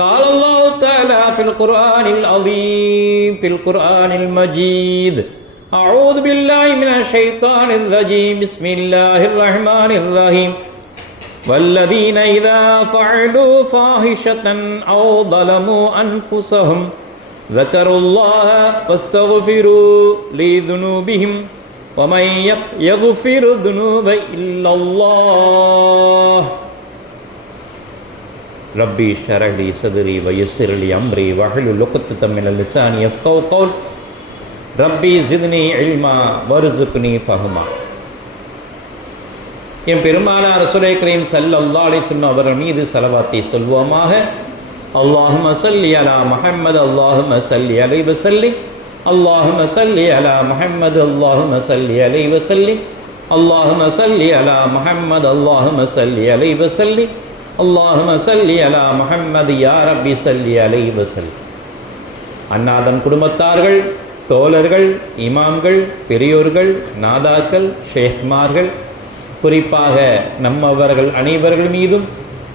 قال الله تعالى في القرآن العظيم في القرآن المجيد أعوذ بالله من الشيطان الرجيم بسم الله الرحمن الرحيم والذين إذا فعلوا فاحشة أو ظلموا أنفسهم ذكروا الله فاستغفروا لذنوبهم ومن يغفر الذنوب إلا الله ربي اشرح لي صدري ويسر لي أمري واحلل عقدة من اللسان يفقهوا قولي ரப்பி ஜித்னி இல்மா வர்சுக்னி ஃபஹ்மா. என் பெருமானார் ரசூலே கரீம் ஸல்லல்லாஹு அலைஹி வஸல்லம் அவர்கள் மீது ஸலவாத்தை சொல்வோமாக. அல்லாஹும்ம ஸல்லி அலா முஹம்மது அல்லாஹும்ம ஸல்லி அலைஹி வஸல்லிம் அல்லாஹும்ம ஸல்லி அலா முஹம்மது அல்லாஹும்ம ஸல்லி அலைஹி வஸல்லிம் அல்லாஹும்ம ஸல்லி அலா முஹம்மது அல்லாஹும்ம ஸல்லி அலைஹி வஸல்லிம் அல்லாஹும்ம ஸல்லி அலா முஹம்மது யா ரப்பி ஸல்லி அலைஹி வஸல்லிம். அன்னாதன் குடும்பத்தார்கள், தோழர்கள், இமாம்கள், பெரியோர்கள், நாதாக்கள், ஷேக்மார்கள், குறிப்பாக நம்மவர்கள் அனைவர்கள் மீதும்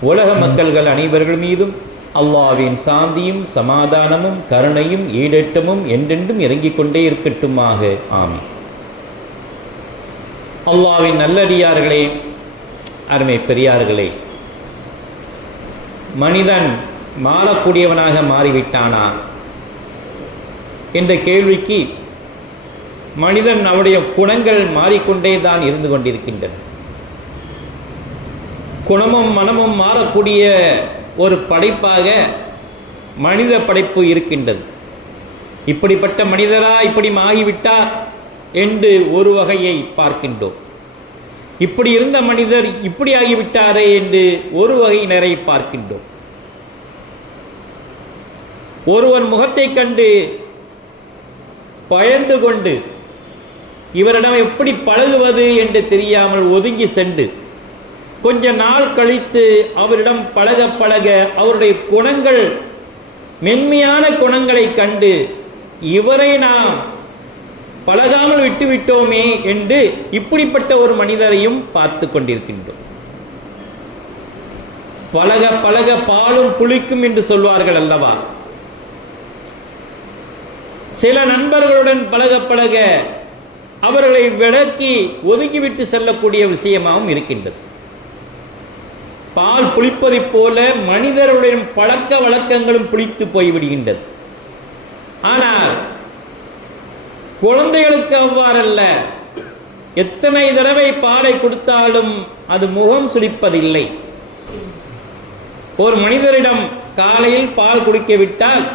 உலக மக்கள்கள் அனைவர்கள் மீதும் அல்லாஹ்வின் சாந்தியும் சமாதானமும் கருணையும் ஈடேற்றமும் என்றென்றும் இறங்கிக் கொண்டே இருக்கட்டுமாக. ஆமீன். அல்லாஹ்வின் நல்லடியார்களே, அருமை பெரியார்களே, மனிதன் மாறக்கூடியவனாக மாறிவிட்டானா என்ற கேள்விக்கு மனிதன் அவருடைய குணங்கள் மாறிக்கொண்டே தான் இருந்து கொண்டிருக்கின்றன. குணமும் மனமும் மாறக்கூடிய ஒரு படைப்பாக மனித படைப்பு இருக்கின்றது. இப்படிப்பட்ட மனிதரா இப்படி ஆகிவிட்டார் என்று ஒரு வகையை பார்க்கின்றோம். இப்படி இருந்த மனிதர் இப்படி ஆகிவிட்டாரே என்று ஒரு வகையினரை பார்க்கின்றோம். ஒருவன் முகத்தை கண்டு பயந்து கொண்டு இவரிடம் எப்படி பழகுவது என்று தெரியாமல் ஒதுங்கி சென்று கொஞ்ச நாள் கழித்து அவரிடம் பழக பழக அவருடைய குணங்கள் மென்மையான குணங்களை கண்டு இவரை நாம் பழகாமல் விட்டுவிட்டோமே என்று இப்படிப்பட்ட ஒரு மனிதரையும் பார்த்து கொண்டிருக்கின்றோம். பழக பழக பாலும் புளிக்கும் என்று சொல்வார்கள் அல்லவா? சில நண்பர்களுடன் பழக பழக அவர்களை விலக்கி ஒதுக்கிவிட்டு செல்லக்கூடிய விஷயமாகவும் இருக்கின்றது. பால் புளிப்பதைப் போல மனிதருடைய பழக்க வழக்கங்களும் புளித்து போய்விடுகின்றது. ஆனால் குழந்தைகளுக்கு அவ்வாறல்ல. எத்தனை தடவை பாலை கொடுத்தாலும் அது முகம் சுளிப்பதில்லை. ஒரு மனிதரிடம் காலையில் பால் குடிக்க விட்டால்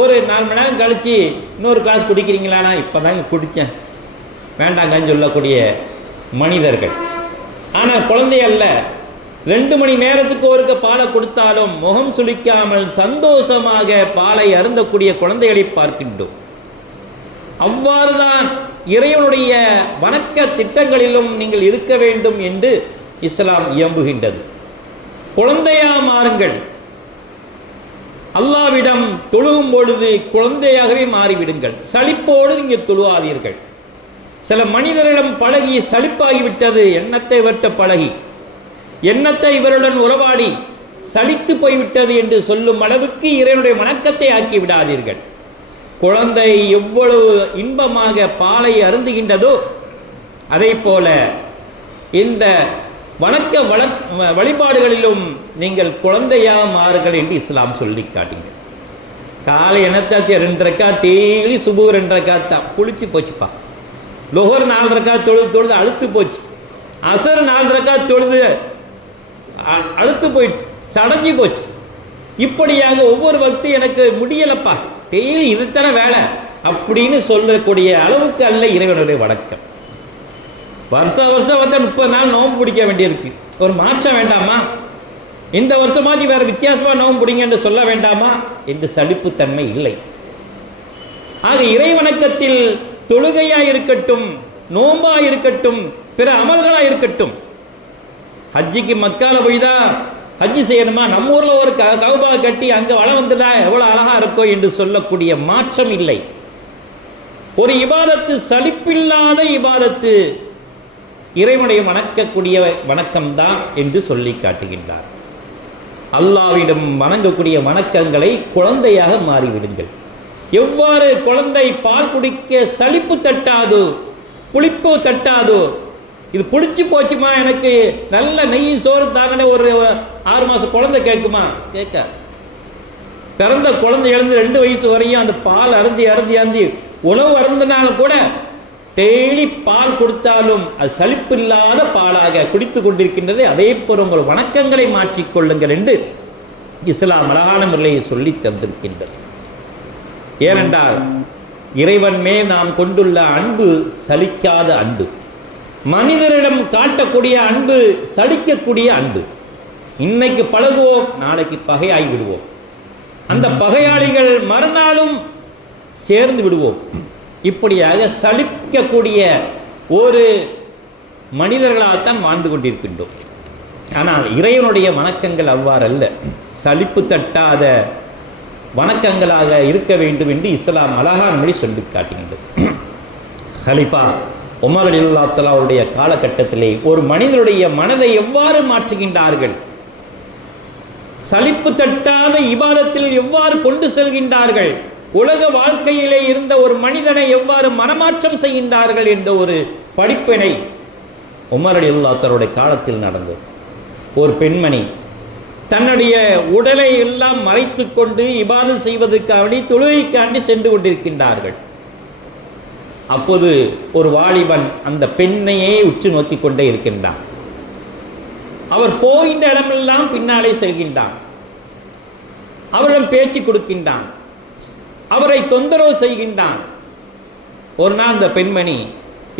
ஒரு 4 மணி நேரம் கழித்து இன்னொரு கிளாஸ் குடிக்கிறீங்களாண்ணா? இப்போ தாங்க குடித்தேன், வேண்டாங்கன்னு சொல்லக்கூடிய மனிதர்கள். ஆனால் குழந்தை அல்ல. 2 மணி நேரத்துக்கு ஒருக்க பாலை கொடுத்தாலும் முகம் சுளிக்காமல் சந்தோஷமாக பாலை அருந்தக்கூடிய குழந்தைகளை பார்க்கின்றோம். அவ்வாறுதான் இறைவனுடைய வணக்க திட்டங்களிலும் நீங்கள் இருக்க வேண்டும் என்று இஸ்லாம் இயம்புகின்றது. குழந்தையா மாறுங்கள். அல்லாவிடம் தொழுகும் பொழுது குழந்தையாகவே மாறிவிடுங்கள். சலிப்போடு இங்கே தொழுவாதீர்கள். சில மனிதரிடம் பழகி சலிப்பாகிவிட்டது, எண்ணத்தை வெட்ட பழகி எண்ணத்தை இவருடன் உறவாடி சலித்து போய்விட்டது என்று சொல்லும் அளவுக்கு இறைவனுடைய வணக்கத்தை ஆக்கி விடாதீர்கள். குழந்தை எவ்வளவு இன்பமாக பாலை அருந்துகின்றதோ அதை போல இந்த வணக்க வழிபாடுகளிலும் நீங்கள் குழந்தையாக மாறுங்கள் என்று இஸ்லாம் சொல்லி காட்டுங்க. காலை எண்ணத்தாச்சு 2 ரக்காத், டெய்லி சுபு 2 ரக்காத் தான், புளிச்சு போச்சுப்பா. லொஹர் 4 ரக்காத் தொழுது அழுத்து போச்சு. அசர் 4 ரக்காத் தொழுது அழுத்து போயிடுச்சு, சடைஞ்சு போச்சு. இப்படியாக ஒவ்வொரு வக்து எனக்கு முடியலப்பா, டெய்லி இதுத்தான வேலை அப்படின்னு சொல்லக்கூடிய அளவுக்கு அல்ல இறைவனுடைய வணக்கம். வருஷம் வந்து 30 நாள் நோம்பு பிடிக்க வேண்டியிருக்கு. ஒரு மாற்றம் வேண்டாமா? இந்த வருஷமாச்சு வேறு வித்தியாசமாக நோம்பு பிடிங்க என்று சொல்ல வேண்டாமா என்று சலிப்புத்தன்மை இல்லை. ஆக இறை வணக்கத்தில் தொழுகையாக இருக்கட்டும், நோம்பாக இருக்கட்டும், பிற அமல்களாக இருக்கட்டும். ஹஜ்ஜிக்கு மக்கால போய் தான் ஹஜ்ஜி செய்யணுமா? நம்ம ஊரில் ஒரு கௌபா கட்டி அங்கே வளம் வந்துடா எவ்வளோ அழகாக இருக்கோ என்று சொல்லக்கூடிய மாற்றம் இல்லை. ஒரு இபாதத்து சலிப்பில்லாத இபாதத்து இறைவனை வணக்கக்கூடிய வணக்கம்தான் என்று சொல்லி காட்டுகின்றார். அல்லாஹ்விடம் வணங்கக்கூடிய வணக்கங்களை குழந்தையாக மாறிவிடுங்கள். எவ்வாறு குழந்தை பால் குடிக்க சலிப்பு தட்டாதோ, புளிப்பு தட்டாதோ, இது புளிச்சு போச்சுமா, எனக்கு நல்ல நெய்யும் சோறு தாங்கன்னு ஒரு 6 மாதம் குழந்தை கேட்குமா? கேட்க. பிறந்த குழந்தை எழுந்து 2 வயசு வரையும் அந்த பால் அருந்தி உணவு அருந்தினாலும் கூட டெய்லி பால் கொடுத்தாலும் அது சலிப்பு இல்லாத பாலாக குடித்து கொண்டிருக்கின்றது. அதே போல் உங்கள் வணக்கங்களை மாற்றிக்கொள்ளுங்கள் என்று இஸ்லாம் அழகான முறையை சொல்லி தந்திருக்கின்றது. ஏனென்றால் இறைவன் மேல் நாம் கொண்டுள்ள அன்பு சலிக்காத அன்பு, மனிதரிடம் காட்டக்கூடிய அன்பு சலிக்கக்கூடிய அன்பு. இன்னைக்கு பழகுவோம், நாளைக்கு பகையாகி விடுவோம். அந்த பகையாளிகள் மறுநாளும் சேர்ந்து விடுவோம். இப்படியாக சலிக்கக்கூடிய ஒரு மனிதர்களாகத்தான் வாழ்ந்து கொண்டிருக்கின்றோம். ஆனால் இறைவனுடைய வணக்கங்கள் அவ்வாறல்ல, சலிப்பு தட்டாத வணக்கங்களாக இருக்க வேண்டும் என்று இஸ்லாம் அழகான மொழி சொல்லி காட்டுகின்றது. ஹலிஃபா உமர் ரலியல்லாஹு தஆலா அவருடைய காலகட்டத்திலே ஒரு மனிதனுடைய மனதை எவ்வாறு மாற்றுகின்றார்கள், சலிப்பு தட்டாத இபாதத்தில் எவ்வாறு கொண்டு செல்கின்றார்கள், உலக வாழ்க்கையிலே இருந்த ஒரு மனிதனை எவ்வாறு மனமாற்றம் செய்கின்றார்கள் என்ற ஒரு படிப்பினை உமர் ரலியல்லாஹு தஆலாவுடைய காலத்தில் நடந்தது. ஒரு பெண்மணி தன்னுடைய உடலை எல்லாம் மறைத்து கொண்டு இபாதத் செய்வதற்காண்டி தொழுகைக்காண்டி சென்று கொண்டிருக்கின்றார்கள். அப்போது ஒரு வாலிபன் அந்த பெண்ணையே உற்று நோக்கி கொண்டே இருக்கின்றான். அவர் போகின்ற இடமெல்லாம் பின்னாலே செல்கின்றான். அவரிடம் பேச்சு கொடுக்கின்றான், அவரை தொந்தரவு செய்கின்றான். ஒரு நாள் அந்த பெண்மணி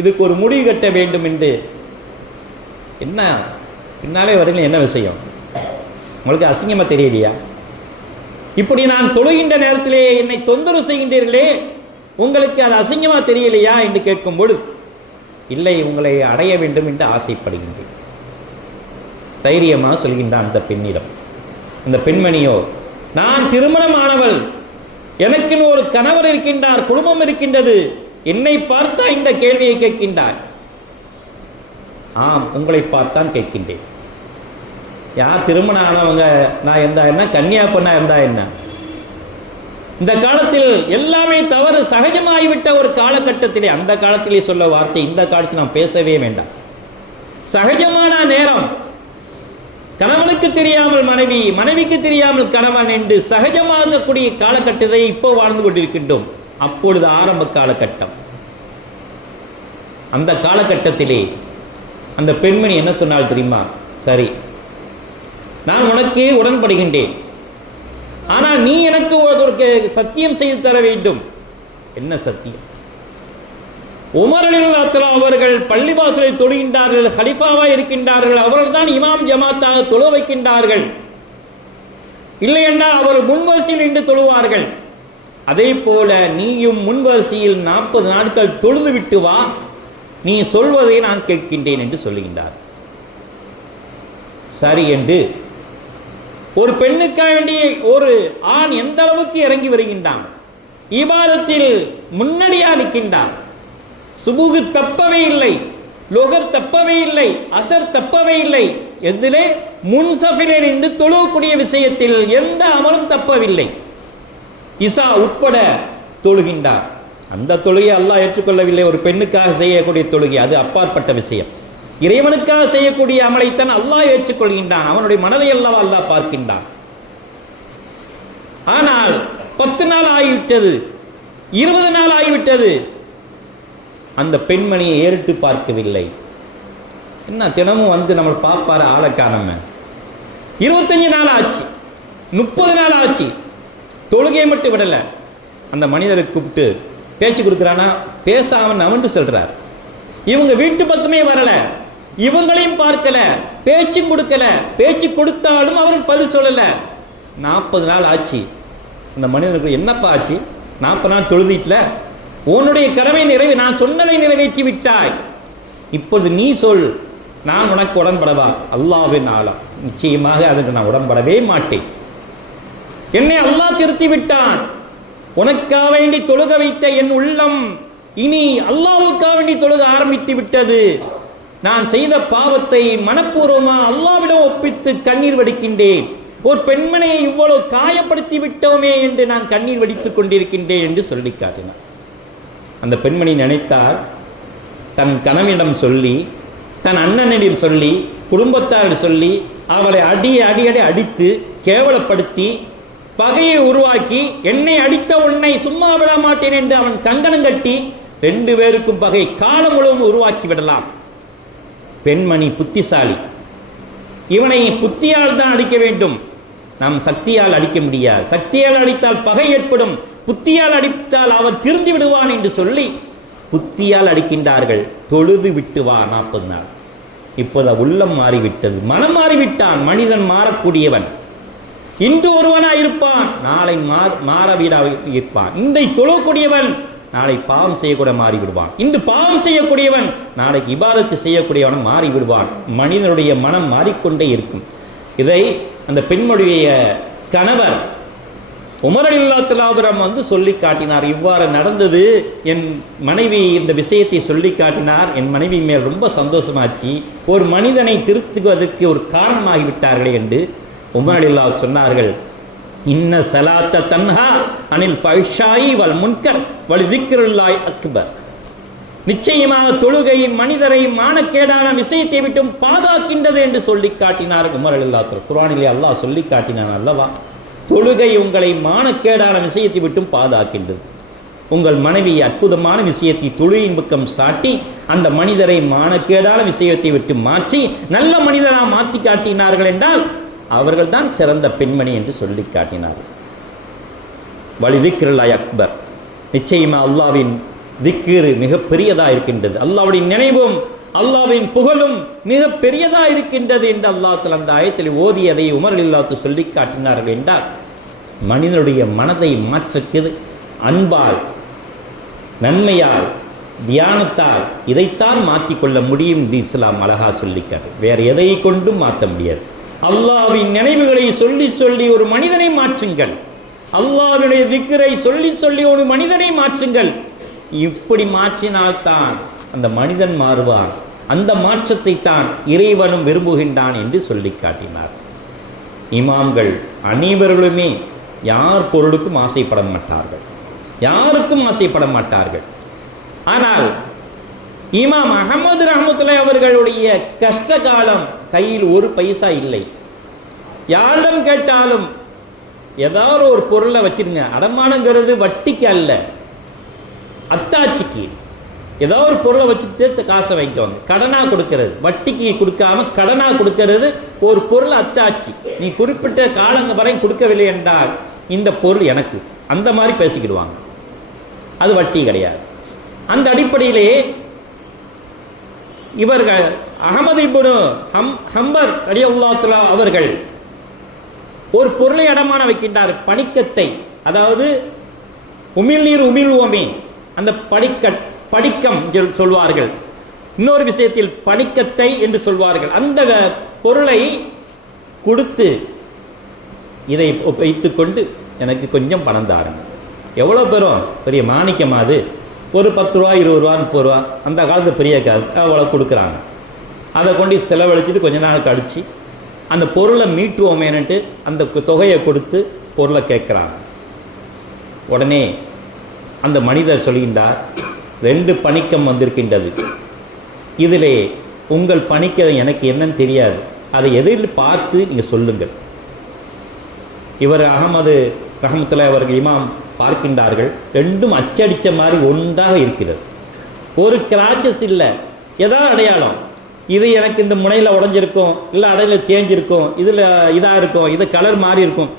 இதுக்கு ஒரு முடிவு கட்ட வேண்டும் என்று, என்ன பின்னாலே வரையில் என்ன விஷயம், உங்களுக்கு அசிங்கமாக தெரியலையா, இப்படி நான் தொழுகின்ற நேரத்திலே என்னை தொந்தரவு செய்கின்றீர்களே, உங்களுக்கு அது அசிங்கமாக தெரியலையா என்று கேட்கும்போது, இல்லை, உங்களை அடைய வேண்டும் என்று ஆசைப்படுகின்றேன் தைரியமாக சொல்கின்றான் அந்த பெண்ணிடம். அந்த பெண்மணியோ, நான் திருமணமானவள், எனக்கு ஒரு கணவர் இருக்கின்றார், குடும்பம் இருக்கின்றது, என்னை பார்த்தா இந்த கேள்வியை கேட்கின்றார். ஆம், உங்களை பார்த்தான் கேட்கின்றேன். யார் திருமணம் ஆனவங்க நான் இருந்தா என்ன, கன்னியா பொண்ணா இருந்தா என்ன, இந்த காலத்தில் எல்லாமே தவறு சகஜமாகிவிட்ட ஒரு காலகட்டத்திலே, அந்த காலத்திலே சொல்ல வார்த்தை இந்த காலத்தில் நாம் பேசவே வேண்டாம். சகஜமான நேரம், கணவனுக்கு தெரியாமல் மனைவி, மனைவிக்கு தெரியாமல் கணவன் என்று சகஜமாகக்கூடிய காலகட்டத்தை இப்போ வாழ்ந்து கொண்டிருக்கின்றோம். அப்பொழுது ஆரம்ப காலகட்டம். அந்த காலகட்டத்திலே அந்த பெண்மணி என்ன சொன்னால் தெரியுமா, சரி நான் உனக்கு உடன்படுகின்றேன், ஆனால் நீ எனக்கு ஒரு சத்தியம் செய்து தர வேண்டும். என்ன சத்தியம்? உமர் ரலியல்லாஹு தஆலா அவர்கள் பள்ளிவாசலில் தொழுகின்றார்கள், ஹலிஃபாவாக இருக்கின்றார்கள், அவர்கள் தான் இமாம் ஜமாத்தாக தொழ வைக்கின்றார்கள். இல்லை என்றால் அவர் முன்வரிசையில் நின்று தொழுவார்கள். அதே போல நீயும் முன்வரிசையில் 40 நாட்கள் தொழுது விட்டு வா, நீ சொல்வதை நான் கேட்கின்றேன் என்று சொல்லுகின்றார். சரி என்று ஒரு பெண்ணுக்காக வேண்டிய ஒரு ஆண் எந்த அளவுக்கு இறங்கி வருகின்றான், இபாதத்தில் முன்னடியாக நிற்கின்றான். சுபுகு தப்பவே இல்லை, லொகர் தப்பவே இல்லை, அசர் தப்பவே இல்லை, எதிலே முன்சஃபிலே நின்று தொழுகக்கூடிய விஷயத்தில் எந்த அமலும் தப்பவில்லை. இசா உட்பட தொழுகின்றார். அந்த தொழுகை அல்லாஹ் ஏற்றுக்கொள்ளவில்லை. ஒரு பெண்ணுக்காக செய்யக்கூடிய தொழுகை அது அப்பாற்பட்ட விஷயம். இறைவனுக்காக செய்யக்கூடிய அமலைத்தான் அல்லாஹ் ஏற்றுக்கொள்கின்றான். அவனுடைய மனதை அல்லவா அல்லாஹ் பார்க்கின்றான். ஆனால் 10 நாள் ஆகிவிட்டது, 20 நாள் ஆகிவிட்டது, அந்த பெண்மணியை ஏறிட்டு பார்க்கவில்லை. என்ன தினமும் வந்து நம்ம பார்ப்பார ஆளை காணாம. 25 நாள் ஆச்சு, 30 நாள் ஆச்சு, தொழுகையை மட்டும் விடல. அந்த மனிதரை கூப்பிட்டு பேச்சு கொடுக்குறானா, பேசாம நவண்டு செல்றார். இவங்க வீட்டு பக்கமே வரல, இவங்களையும் பார்க்கல, பேச்சும் கொடுக்கல. பேச்சு கொடுத்தாலும் அவர்கள் பதில் சொல்லல. 40 நாள் ஆச்சு. அந்த மனிதனுக்கு என்னப்பா ஆச்சு, 40 நாள் தொழுதிட்டுல, உன்னுடைய கடமை நான் சொன்னதை நிறைவேற்றி விட்டாய், இப்பொழுது நீ சொல், நான் உனக்கு உடன்படவா? அல்லாஹ்வின் ஆலம், நிச்சயமாக அதற்கு நான் உடன்படவே மாட்டேன். என்னை அல்லாஹ் திருத்தி விட்டான். உனக்காக வேண்டி தொழுக வைத்த என் உள்ளம் இனி அல்லாஹ்வுக்காக வேண்டி தொழுக ஆரம்பித்து விட்டது. நான் செய்த பாவத்தை மனப்பூர்வமாக அல்லாஹ்விடம் ஒப்பித்து கண்ணீர் வடிக்கின்றேன். ஒரு பெண்மணியை இவ்வளவு காயப்படுத்தி விட்டோமே என்று நான் கண்ணீர் வடித்துக் கொண்டிருக்கின்றேன் என்று சொல்லி காட்டினார். அந்த பெண்மணி நினைத்தார், தன் கணவனிடம் சொல்லி, தன் அண்ணனிடம் சொல்லி, குடும்பத்தார் சொல்லி, அவளை அடி அடித்து கேவலப்படுத்தி பகையை உருவாக்கி, என்னை அடித்த உன்னை சும்மா விட மாட்டேன் என்று அவன் கங்கணம் கட்டி 2 பேருக்கும் பகை காலம் முழுவதும் உருவாக்கி விடலாம். பெண்மணி புத்திசாலி, இவனை புத்தியால் தான் அடிக்க வேண்டும், நாம் சக்தியால் அடிக்க முடியாது. சக்தியால் அடித்தால் பகை ஏற்படும், புத்தியால் அடித்தால் அவன் திருந்தி விடுவான் என்று சொல்லி புத்தியால் அடிக்கின்றார்கள். தொழுது விட்டு வா 40 நாள். இப்போது உள்ளம் மாறிவிட்டது, மனம் மாறிவிட்டான். மனிதன் மாறக்கூடியவன். இன்று ஒருவனாய் இருப்பான், நாளை மாறவீடாக இருப்பான். இன்றை தொழக்கூடியவன் நாளை பாவம் செய்யக்கூட மாறிவிடுவான். இன்று பாவம் செய்யக்கூடியவன் நாளைக்கு இபாதத்து செய்யக்கூடியவன் மாறிவிடுவான். மனிதனுடைய மனம் மாறிக்கொண்டே இருக்கும். இதை அந்த பெண்ணுடைய கணவர் உமர் ரலியல்லாஹு சொல்லி காட்டினார். இவ்வாறு நடந்தது, என் மனைவி இந்த விஷயத்தை சொல்லி காட்டினார். என் மனைவி மேல் ரொம்ப சந்தோஷமாச்சு. ஒரு மனிதனை திருத்துவதற்கு ஒரு காரணமாகிவிட்டார்களே என்று உமர் ரலியல்லாஹு சொன்னார்கள், இன்ன ஸலாத்த தன்ஹா அனில் ஃபஹ்ஷாயி வல் முன்கர் வல் திக்ருல்லாஹி அக்பர். நிச்சயமாக தொழுகை மனிதரை மானக்கேடான விஷயத்தை விட்டும் பாதுகாக்கின்றது என்று சொல்லி காட்டினார் உமர் ரலியல்லாஹு. குர்ஆனிலே அல்லாஹ் சொல்லி காட்டினான் அல்லவா, தொழுகை உங்களை மானக்கேடான விஷயத்தை விட்டும் பாதுகாக்கின்றது. உங்கள் மனைவி அற்புதமான விஷயத்தை தொழுகையின் பக்கம் சாட்டி அந்த மனிதரை மானக்கேடான விஷயத்தை விட்டு மாற்றி நல்ல மனிதராக மாற்றி காட்டினார்கள் என்றால் அவர்கள் தான் சிறந்த பெண்மணி என்று சொல்லி காட்டினார்கள். வலி திக்ருல்லாஹி அக்பர். நிச்சயமா அல்லாஹ்வின் திக்ர் மிக பெரியதாக இருக்கின்றது. அல்லாஹ்வுடைய நினைவும் அல்லாஹ்வின் புகழும் மிக பெரியதாக இருக்கின்றது என்று அல்லாஹ் தஆலா அந்த ஆயத்தில் ஓதியதை உமர் ரலியல்லாஹு சொல்லி காட்டினார்கள் என்றால், மனிதனுடைய மனதை மாற்றுகிறது அன்பால், நன்மையால், தியானத்தால் இதைத்தான் மாற்றிக்கொள்ள முடியும் என்று இஸ்லாம் அழகா சொல்லிக்காட்டு. வேறு எதை கொண்டும் மாற்ற முடியாது. அல்லாஹ்வின் நினைவுகளை சொல்லி சொல்லி ஒரு மனிதனை மாற்றுங்கள். அல்லாஹ்வுடைய திக்ரை சொல்லி சொல்லி ஒரு மனிதனை மாற்றுங்கள். இப்படி மாற்றினால்தான் அந்த மனிதன் மாறுவான். அந்த மாற்றத்தை தான் இறைவனும் விரும்புகின்றான் என்று சொல்லி காட்டினார். இமாம்கள் அனைவர்களுமே யார் பொருளுக்கும் ஆசைப்பட மாட்டார்கள், யாருக்கும் ஆசைப்பட மாட்டார்கள். ஆனால் இமாம் அஹமது ரஹ்மத்துல்லாஹி அவர்களுடைய கஷ்ட காலம் கையில் ஒரு பைசா இல்லை. யாரிடம் கேட்டாலும் ஏதாவது ஒரு பொருளை வச்சிருங்க. அடமானங்கிறது வட்டிக்கு அல்ல, அத்தாட்சிக்கு. ஏதாவது ஒரு பொருளை வச்சுட்டு காசை வாங்கிக்குவாங்க. கடனாக கொடுக்கறது, வட்டிக்கு கொடுக்காம கடனாக கொடுக்கறது. ஒரு பொருள் அத்தாட்சி, நீ குறிப்பிட்ட காலங்க வரையும் கொடுக்கவில்லை என்றால் இந்த பொருள் எனக்கு, அந்த மாதிரி பேசிக்கிடுவாங்க. அது வட்டி கிடையாது. அந்த அடிப்படையிலே இவர்கள் அஹமது இப்னு ஹம்பர் ரலியல்லாஹு தஆலா அவர்கள் ஒரு பொருளை அடமான வைக்கின்றார், பணிக்கத்தை. அதாவது உமிழ்நீர் உமிழ்வோமே, அந்த படிக்கம் சொல்வார்கள். இன்னொரு விஷயத்தில் பணிக்கத்தை என்று சொல்வார்கள். அந்த பொருளை கொடுத்து இதை வைத்துக்கொண்டு எனக்கு கொஞ்சம் பணம் தாருங்க. எவ்வளோ பெறும், பெரிய மாணிக்கம். அது ஒரு 10 ரூபா 20 ரூபா 30 ரூபா, அந்த காலத்து பெரிய காசு, அவ்வளோ கொடுக்குறாங்க. அதை கொண்டு செலவழிச்சிட்டு கொஞ்ச நாள் கழித்து அந்த பொருளை மீட்டுவோமேனுட்டு அந்த தொகையை கொடுத்து பொருளை கேட்குறாங்க. உடனே அந்த மனிதர் சொல்கின்றார், 2 பணிக்கம் வந்திருக்கின்றது, இதிலே உங்கள் பணிக்கம் எனக்கு என்னன்னு தெரியாது, அதை எதிரில் பார்த்து நீங்கள் சொல்லுங்கள். இவர் அஹமது ரஹ்மத்துல்லாஹி அவர்கள் இமாம் பார்க்கின்றார்கள், 2ம் அச்சடித்த மாதிரி ஒன்றாக இருக்கிறது. ஒரு கிராச்சஸ் இல்லை, ஏதாவது அடையாளம். இது எனக்கு இந்த முனையில் உடஞ்சிருக்கும், இல்லை அடையில் தேஞ்சிருக்கும், இதில் இதாக இருக்கும், இது கலர் மாறி இருக்கும்,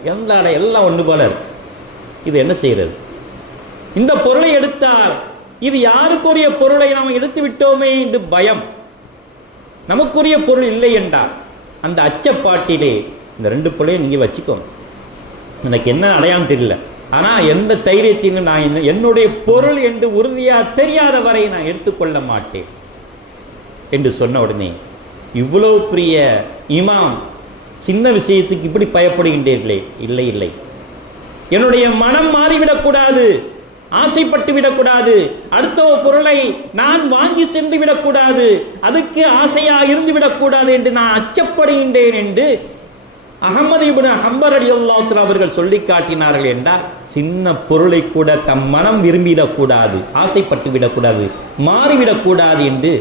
எல்லாம் ஒன்று போல இருக்கு. இது என்ன செய்கிறது? இந்த பொருளை எடுத்தால் இது யாருக்குரிய பொருளை நாம் எடுத்து விட்டோமே என்று பயம். நமக்குரிய பொருள் இல்லை என்றால் அந்த அச்சப்பாட்டிலே இந்த 2 பொருளையும் நீங்கள் வச்சுக்கோங்க. எனக்கு என்ன அடையாளம் தெரியல, ஆனால் எந்த தைரியத்தையும் நான் என்னுடைய பொருள் என்று உறுதியாக தெரியாத வரை நான் எடுத்துக்கொள்ள மாட்டேன் என்று சொன்ன உடனே, இவ்வளவு பெரிய இமாம் சின்ன விஷயத்துக்கு இப்படி பயப்படுகின்றீர்களே? இல்லை இல்லை, என்னுடைய மனம் மாறிவிடக்கூடாது, ஆசைப்பட்டு விடக்கூடாது, அடுத்த பொருளை நான் வாங்கி சென்று விடக்கூடாது, அதுக்கு ஆசையாக இருந்து விடக்கூடாது என்று நான் அச்சப்படுகின்றேன் என்று அஹ்மது இப்னு ஹம்பல் ரலியல்லாஹு அன்ஹு அவர்கள் சொல்லி காட்டினார்கள் என்றால், சின்ன பொருளை கூட தம் மனம் விரும்பிடக்கூடாது, ஆசைப்பட்டு விடக்கூடாது, மாறிவிடக்கூடாது என்று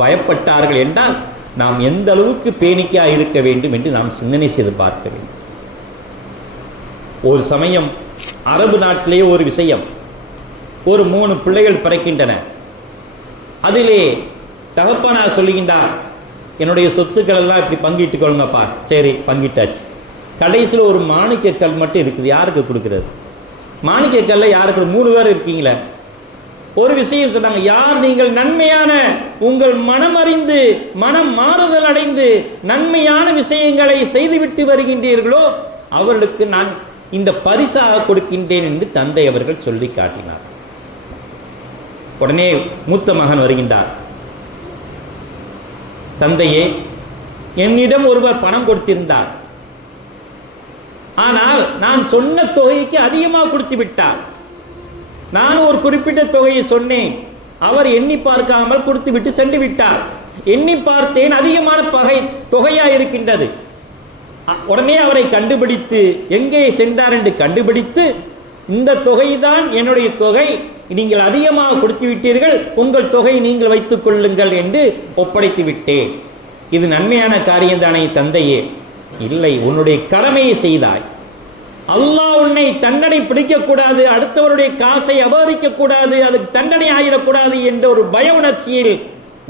பயப்பட்டார்கள் என்றால் நாம் எந்த அளவுக்கு பேணிக்கா இருக்க வேண்டும் என்று நாம் சிந்தனை செய்து பார்க்க வேண்டும். ஒரு சமயம் அரபு நாட்டிலேயே ஒரு விஷயம், ஒரு 3 பிள்ளைகள் பிறக்கின்றன. அதிலே தகப்பனார் சொல்லுகின்றார், என்னுடைய சொத்துக்கள் எல்லாம் இப்படி பங்கிட்டுக் கொள்ளுங்கப்பா. சரி, பங்கிட்டாச்சு. கடைசியில் ஒரு மாணிக்கக்கல் மட்டும் இருக்குது, யாருக்கு கொடுக்கிறது? மாணிக்கக்கல்ல யாருக்கு? 3 பேர் இருக்கீங்களே. ஒரு விஷயம் சொன்னாங்க, யார் நீங்கள் நன்மையான உங்கள் மனம் அறிந்து மனம் மாறுதல் அடைந்து நன்மையான விஷயங்களை செய்துவிட்டு வருகின்றீர்களோ அவர்களுக்கு நான் இந்த பரிசாக கொடுக்கின்றேன் என்று தந்தை அவர்கள் சொல்லி காட்டினார். உடனே மூத்த மகன் வருகின்றார். தந்தையே, என்னிடம் ஒருவர் பணம் கொடுத்திருந்தார், ஆனால் நான் சொன்ன தொகைக்கு அதிகமாக கொடுத்து விட்டார். நான் ஒரு குறிப்பிட்ட தொகையை சொன்னேன், அவர் எண்ணி பார்க்காமல் கொடுத்து விட்டு சென்று விட்டார். எண்ணி பார்த்தேன், அதிகமான தொகையா இருக்கின்றது. உடனே அவரை கண்டுபிடித்து எங்கே சென்றார் என்று கண்டுபிடித்து, இந்த தொகைதான் என்னுடைய தொகை, நீங்கள் அதிகமாக கொடுத்து விட்டீர்கள், உங்கள் தொகை நீங்கள் வைத்துக் கொள்ளுங்கள் என்று ஒப்படைத்து விட்டேன். இது நன்மையான காரியம் தானே தந்தையே? இல்லை, உன்னுடைய கடமையை செய்தாய். அல்லாஹ் உன்னை தண்டனை பிடிக்கக்கூடாது, அடுத்தவருடைய காசை அபகரிக்கக்கூடாது, அதுக்கு தண்டனை ஆகிடக்கூடாது என்ற ஒரு பய உணர்ச்சியில்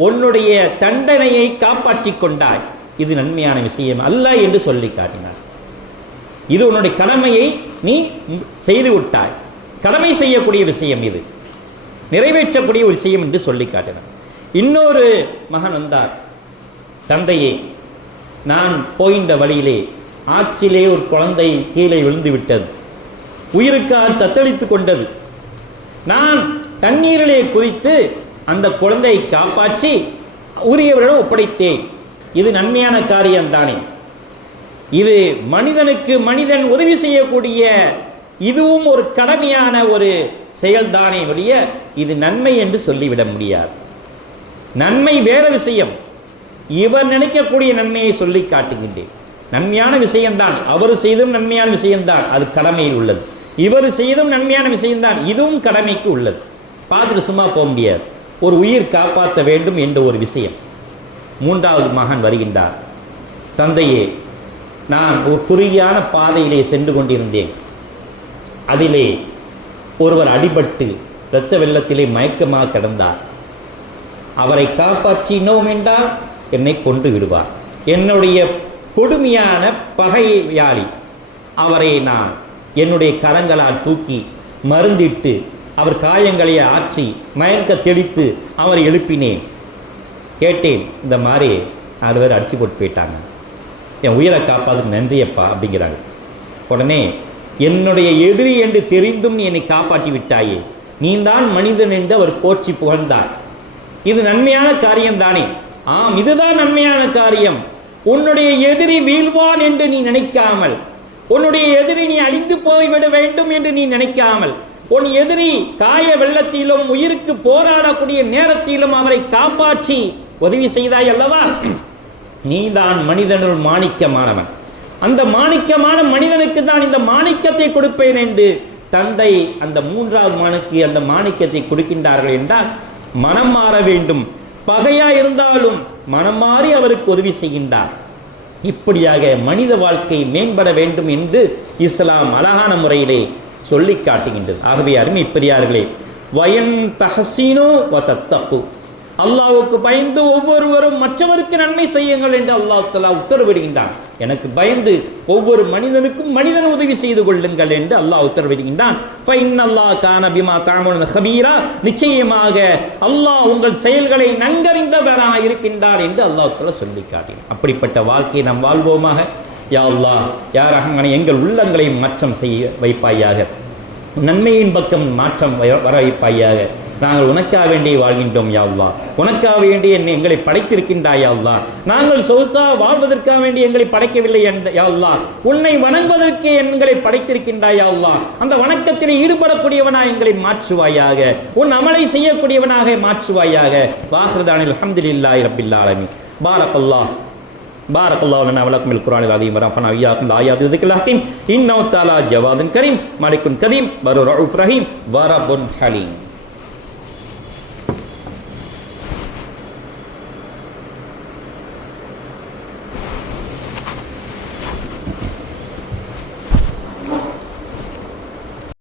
உன்னுடைய தண்டனையை காப்பாற்றிக் கொண்டாய். இது நன்மையான விஷயம் அல்ல என்று சொல்லி காட்டினார். இது உன்னுடைய கடமையை நீ செய்து விட்டாய், கடமை செய்யக்கூடிய விஷயம், இது நிறைவேற்றக்கூடிய ஒரு விஷயம் என்று சொல்லி காட்டினார். இன்னொரு மகன் வந்தார். தந்தையே, நான் போகின்ற வழியிலே ஆற்றிலே ஒரு குழந்தை கீழே விழுந்து விட்டது, உயிருக்காக தத்தளித்துக் கொண்டது. நான் தண்ணீரிலே குதித்து அந்த குழந்தையை காப்பாற்றி உரியவரிடம் ஒப்படைத்தேன். இது நன்மையான காரியம் தானே? இது மனிதனுக்கு மனிதன் உதவி செய்யக்கூடிய இதுவும் ஒரு கடமையான ஒரு செயல்தானே ஒழிய இது நன்மை என்று சொல்லிவிட முடியாது. நன்மை வேற விஷயம், இவர் நினைக்கக்கூடிய நன்மையை சொல்லி காட்டுகின்றேன். நன்மையான விஷயம்தான், அவர் செய்தும் நன்மையான விஷயம்தான், அது கடமையில் உள்ளது. இவர் செய்தும் நன்மையான விஷயம்தான், இதுவும் கடமைக்கு உள்ளது. பார்த்துட்டு சும்மா போக முடியாது, ஒரு உயிர் காப்பாற்ற வேண்டும் என்ற ஒரு விஷயம். 3வது மகன் வருகின்றார். தந்தையே, நான் ஒரு குறுகியான பாதையிலே சென்று கொண்டிருந்தேன். அதிலே ஒருவர் அடிபட்டு இரத்த வெள்ளத்திலே மயக்கமாக கிடந்தார். அவரை காப்பாற்றினோம் என்றால் என்னை கொண்டு விடுவார். என்னுடைய கொடுமையான பகையாளி. அவரை நான் என்னுடைய கரங்களால் தூக்கி மருந்திட்டு அவர் காயங்களை ஆற்றி மயக்க தெளித்து அவரை எழுப்பினேன். கேட்டேன், இந்த மாதிரி 4 பேர் அடிச்சு போட்டு போயிட்டாங்க, என் உயிரை காப்பாதுக்கு நன்றியப்பா அப்படிங்கிறாங்க. உடனே, என்னுடைய எதிரி என்று தெரிந்தும் நீ என்னை காப்பாற்றி விட்டாயே, நீதான் மனிதன் என்று அவர் போற்றி புகழ்ந்தார். இது நன்மையான காரியம்தானே? ஆம், இதுதான் நன்மையான காரியம். உன்னுடைய எதிரி வீழ்வான் என்று நீ நினைக்காமல், உன்னுடைய எதிரி நீ அழிந்து போய்விட வேண்டும் என்று நீ நினைக்காமல், உன் எதிரி காய வெள்ளத்திலும் உயிருக்கு போராடக்கூடிய நேரத்திலும் அவரை காப்பாற்றி உதவி செய்தாய் அல்லவா? நீதான் மனிதனுள் மாணிக்கமானவன். அந்த மாணிக்கமான மனிதனுக்கு தான் இந்த மாணிக்கத்தை கொடுப்பேன் என்று தந்தை அந்த 3வது மகனுக்கு அந்த மாணிக்கத்தை கொடுக்கின்றார்கள் என்றால் மனம் மாற வேண்டும். பகையா இருந்தாலும் மனம் மாறி அவருக்கு உதவி செய்கின்றார். இப்படியாக மனித வாழ்க்கை மேம்பட வேண்டும் என்று இஸ்லாம் அழகான முறையிலே சொல்லி காட்டுகின்றது. ஆகவே அருமை பெரியார்களே, வயன் தஹசீனோ வதத்தகு, அல்லாஹ்வுக்கு பயந்து ஒவ்வொருவரும் மற்றவருக்கு நன்மை செய்யுங்கள் என்று அல்லாஹ் தஆலா உத்தரவிடுகின்றான். எனக்கு பயந்து ஒவ்வொரு மனிதனுக்கும் மனிதன் உதவி செய்து கொள்ளுங்கள் என்று அல்லாஹ் உத்தரவிடுகின்றான். ஃபஇன்னல்லாஹ கான பிமா தஅமலுன கபீரா, நிச்சயமாக அல்லாஹ் உங்கள் செயல்களை நன்கறிந்தவனாக இருக்கின்றார் என்று அல்லாஹ் தஆலா சொல்லி காட்டினான். அப்படிப்பட்ட வாழ்க்கையை நாம் வாழ்வோமாக. யா அல்லாஹ், யா ரஹ்மானே, எங்கள் உள்ளங்களை மாற்றம் செய்ய வைப்பாயாக, நன்மையின் பக்கம் மாற்றம் வர வைப்பாயாக. நாங்கள் உனக்காக வேண்டிய வாழ்கின்றோம் யா அல்லாஹ், உனக்காக வேண்டிய எங்களை படைத்திருக்கின்றாய் யா அல்லாஹ். நாங்கள் சொகுசா வாழ்வதற்காக வேண்டி எங்களை படைக்கவில்லை யா அல்லாஹ், உன்னை வணங்குவதற்கு எங்களை படைத்திருக்கின்றாய் யா அல்லாஹ். அந்த வணக்கத்தில் ஈடுபடக்கூடியவனாக எங்களை மாற்றுவாயாக, உன் அமலை செய்யக்கூடியவனாக மாற்றுவாயாக. வாஹிருதானில் அல்ஹம்துலில்லாஹி ரப்பில் ஆலமீன். பாரக்கல்லாஹ் பாரக்கல்லாஹு லனா வ லக்கும் பில் குர்ஆனில் அஸீம் வ ரஃபனா இய்யாக்கும் பில் ஆயாத்தி வ திக்ரில் ஹக்கீம் இன்னஹு தஆலா ஜவாதுன் கரீம் மலிக்குன் கரீம் வ ரഊஃப் ரஹீம் வ ரப்புன் ஹலீம்.